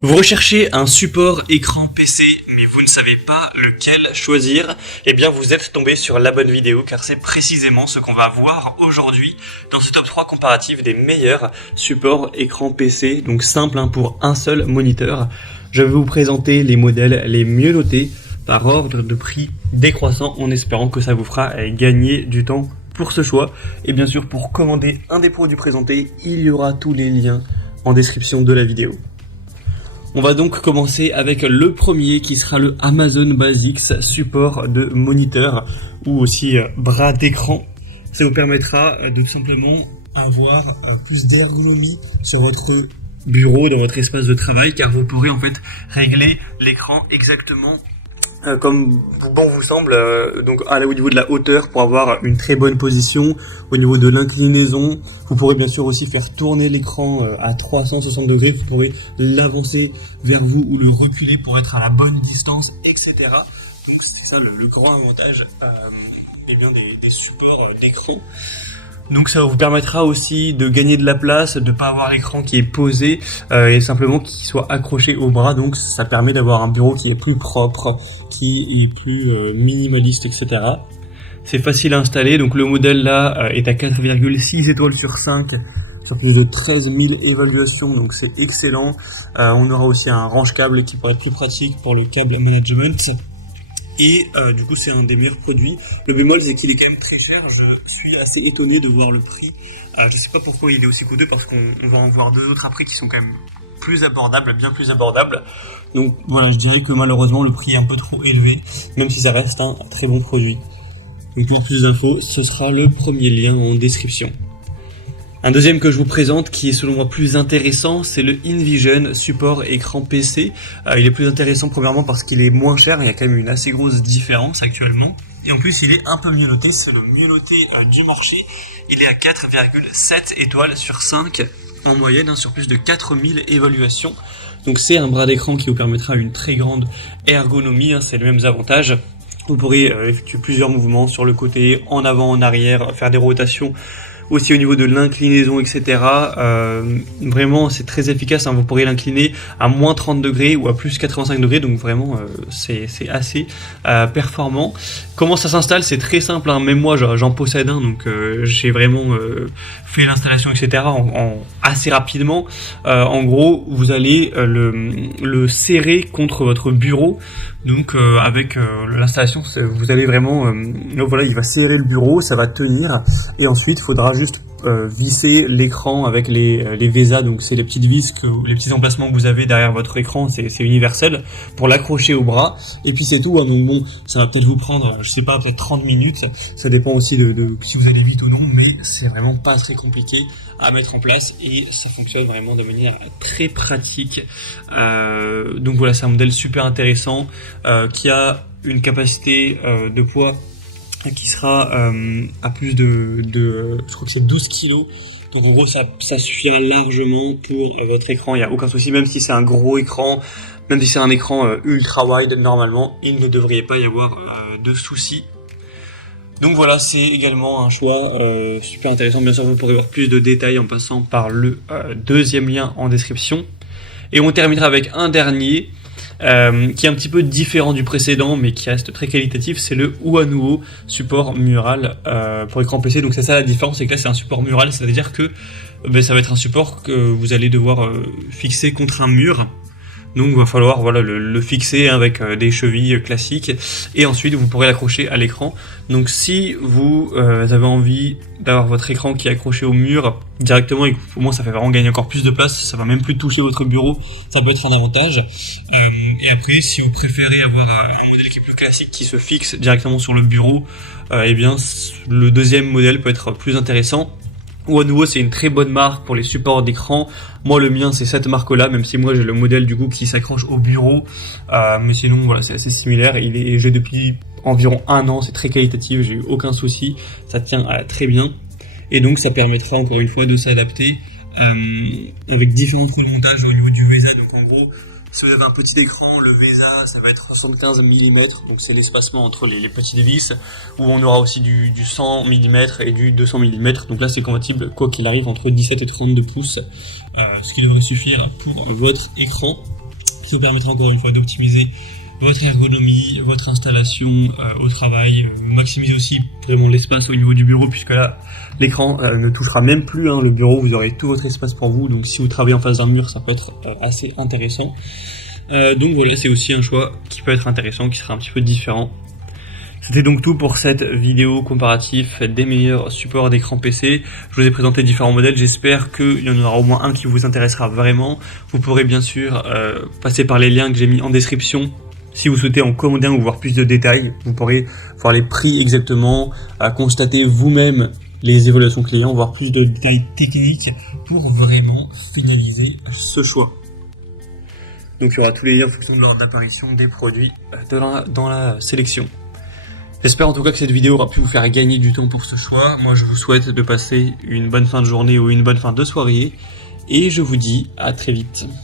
Vous recherchez un support écran PC, mais vous ne savez pas lequel choisir? Eh bien, vous êtes tombé sur la bonne vidéo, car c'est précisément ce qu'on va voir aujourd'hui dans ce top 3 comparatif des meilleurs supports écran PC, donc simple pour un seul moniteur. Je vais vous présenter les modèles les mieux notés par ordre de prix décroissant, en espérant que ça vous fera gagner du temps pour ce choix. Et bien sûr, pour commander un des produits présentés, il y aura tous les liens en description de la vidéo. On va donc commencer avec le premier qui sera le Amazon Basics support de moniteur ou aussi bras d'écran. Ça vous permettra de tout simplement avoir plus d'ergonomie sur votre bureau, dans votre espace de travail, car vous pourrez en fait régler l'écran exactement comme bon vous semble, donc au niveau de la hauteur pour avoir une très bonne position, au niveau de l'inclinaison. Vous pourrez bien sûr aussi faire tourner l'écran à 360 degrés, vous pourrez l'avancer vers vous ou le reculer pour être à la bonne distance, etc. Donc c'est ça le grand avantage des supports d'écran. Donc ça vous permettra aussi de gagner de la place, de ne pas avoir l'écran qui est posé et simplement qu'il soit accroché au bras. Donc ça permet d'avoir un bureau qui est plus propre, qui est plus minimaliste, etc. C'est facile à installer, donc le modèle là est à 4,6 étoiles sur 5 sur plus de 13 000 évaluations, donc c'est excellent. On aura aussi un range câble qui pourrait être plus pratique pour le câble management. Et du coup c'est un des meilleurs produits. Le bémol c'est qu'il est quand même très cher, je suis assez étonné de voir le prix. Je sais pas pourquoi il est aussi coûteux, parce qu'on va en voir deux autres après qui sont quand même plus abordables, bien plus abordables. Donc voilà, je dirais que malheureusement le prix est un peu trop élevé, même si ça reste un très bon produit. Donc pour plus d'infos, ce sera le premier lien en description. Un deuxième que je vous présente, qui est selon moi plus intéressant, c'est le InVision support écran PC. Il est plus intéressant premièrement parce qu'il est moins cher, il y a quand même une assez grosse différence actuellement. Et en plus il est un peu mieux noté, c'est le mieux noté du marché. Il est à 4,7 étoiles sur 5 en moyenne, sur plus de 4000 évaluations. Donc c'est un bras d'écran qui vous permettra une très grande ergonomie, c'est les mêmes avantages. Vous pourrez effectuer plusieurs mouvements sur le côté, en avant, en arrière, faire des rotations. Aussi au niveau de l'inclinaison, etc. Vraiment c'est très efficace, vous pourrez l'incliner à moins 30 degrés ou à plus 85 degrés, donc vraiment c'est assez performant. Comment ça s'installe? C'est très simple, même moi j'en possède un, donc j'ai vraiment fait l'installation, etc. assez rapidement. En gros vous allez le serrer contre votre bureau, donc avec l'installation vous allez vraiment voilà, il va serrer le bureau, ça va tenir, et ensuite il faudra juste visser l'écran avec les VESA, donc c'est les petites vis, les petits emplacements que vous avez derrière votre écran, c'est universel, pour l'accrocher au bras, et puis c'est tout. Donc bon, ça va peut-être vous prendre, je sais pas, peut-être 30 minutes, ça dépend aussi de si vous allez vite ou non, mais c'est vraiment pas très compliqué à mettre en place, et ça fonctionne vraiment de manière très pratique. Donc voilà, c'est un modèle super intéressant qui a une capacité de poids qui sera à plus de je crois que c'est 12 kg. Donc en gros ça suffira largement pour votre écran, il n'y a aucun souci, même si c'est un gros écran, même si c'est un écran ultra wide, normalement il ne devrait pas y avoir de soucis. Donc voilà, c'est également un choix super intéressant. Bien sûr vous pourrez voir plus de détails en passant par le deuxième lien en description. Et on terminera avec un dernier qui est un petit peu différent du précédent, mais qui reste très qualitatif, c'est le Huanuo support mural pour écran PC. Donc c'est ça la différence, c'est que là c'est un support mural, c'est-à-dire que ça va être un support que vous allez devoir fixer contre un mur. Donc il va falloir le fixer avec des chevilles classiques, et ensuite vous pourrez l'accrocher à l'écran. Donc si vous avez envie d'avoir votre écran qui est accroché au mur directement, et au moins ça fait vraiment gagner encore plus de place, ça va même plus toucher votre bureau, ça peut être un avantage. Et après, si vous préférez avoir un modèle qui est plus classique, qui se fixe directement sur le bureau, eh bien le deuxième modèle peut être plus intéressant. Huanuo c'est une très bonne marque pour les supports d'écran. Moi le mien c'est cette marque là, même si moi j'ai le modèle du coup qui s'accroche au bureau, mais sinon voilà, c'est assez similaire. J'ai depuis environ 1 an, c'est très qualitatif, j'ai eu aucun souci, ça tient très bien, et donc ça permettra encore une fois de s'adapter avec différents trous de montage au niveau du VESA. Donc en gros, si vous avez un petit écran, le VESA ça va être 75 mm, donc c'est l'espacement entre les petites vis, où on aura aussi du 100 mm et du 200 mm, donc là c'est compatible quoi qu'il arrive entre 17 et 32 pouces, ce qui devrait suffire pour votre écran. qui vous permettra encore une fois d'optimiser votre ergonomie, votre installation au travail, maximiser aussi vraiment l'espace au niveau du bureau, puisque là l'écran ne touchera même plus le bureau, vous aurez tout votre espace pour vous, donc si vous travaillez en face d'un mur, ça peut être assez intéressant. Donc voilà, c'est aussi un choix qui peut être intéressant, qui sera un petit peu différent. C'était donc tout pour cette vidéo comparative des meilleurs supports d'écran PC. Je vous ai présenté différents modèles, j'espère qu'il y en aura au moins un qui vous intéressera vraiment. Vous pourrez bien sûr passer par les liens que j'ai mis en description. Si vous souhaitez en commander un ou voir plus de détails, vous pourrez voir les prix exactement, constater vous-même les évaluations clients, voir plus de détails techniques pour vraiment finaliser ce choix. Donc il y aura tous les liens en fonction de l'ordre d'apparition des produits dans la sélection. J'espère en tout cas que cette vidéo aura pu vous faire gagner du temps pour ce choix. Moi je vous souhaite de passer une bonne fin de journée ou une bonne fin de soirée et je vous dis à très vite.